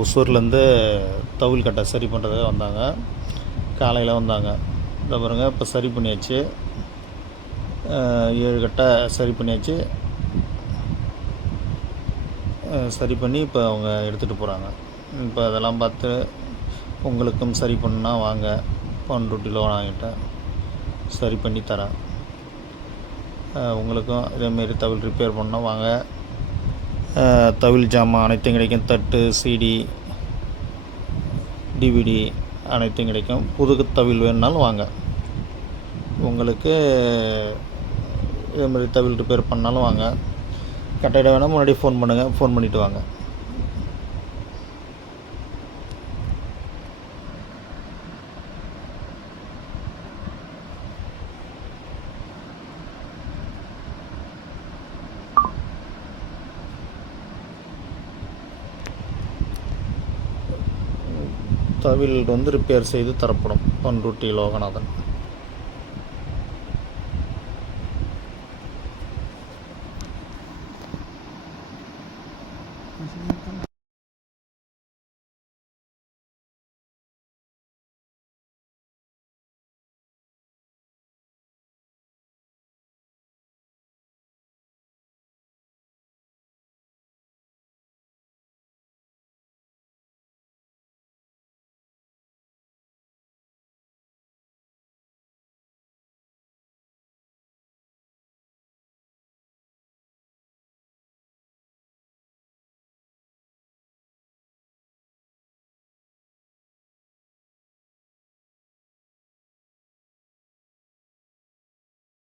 ஒசூர்லேருந்து தவில் கட்டை சரி பண்ணுறதுக்காக வந்தாங்க. காலையில் வந்தாங்க. இந்த பாருங்கள், இப்போ சரி பண்ணியாச்சு. 7 கட்டை சரி பண்ணியாச்சு. சரி பண்ணி இப்போ அவங்க எடுத்துகிட்டு போகிறாங்க. இப்போ அதெல்லாம் பார்த்து உங்களுக்கும் சரி பண்ணால் வாங்க, பண்ருட்டி லோன் வாங்கிட்டேன், சரி பண்ணி தரேன். உங்களுக்கும் இதேமாரி தவில் ரிப்பேர் பண்ணால் வாங்க. தவில் ஜாமான் அனைத்தும் கிடைக்கும். தட்டு, சிடி, டிவிடி அனைத்தும் கிடைக்கும். புது தவில் வேணுனாலும் வாங்க. உங்களுக்கு இதேமாதிரி தவில் ரிப்பேர் பண்ணாலும் வாங்க. கட்டையிட வேணால் முன்னாடி ஃபோன் பண்ணுங்கள், ஃபோன் பண்ணிவிட்டு வாங்க. தவில் ரிப்பேர் செய்து தரப்படும். பண்ருட்டி லோகநாதன்.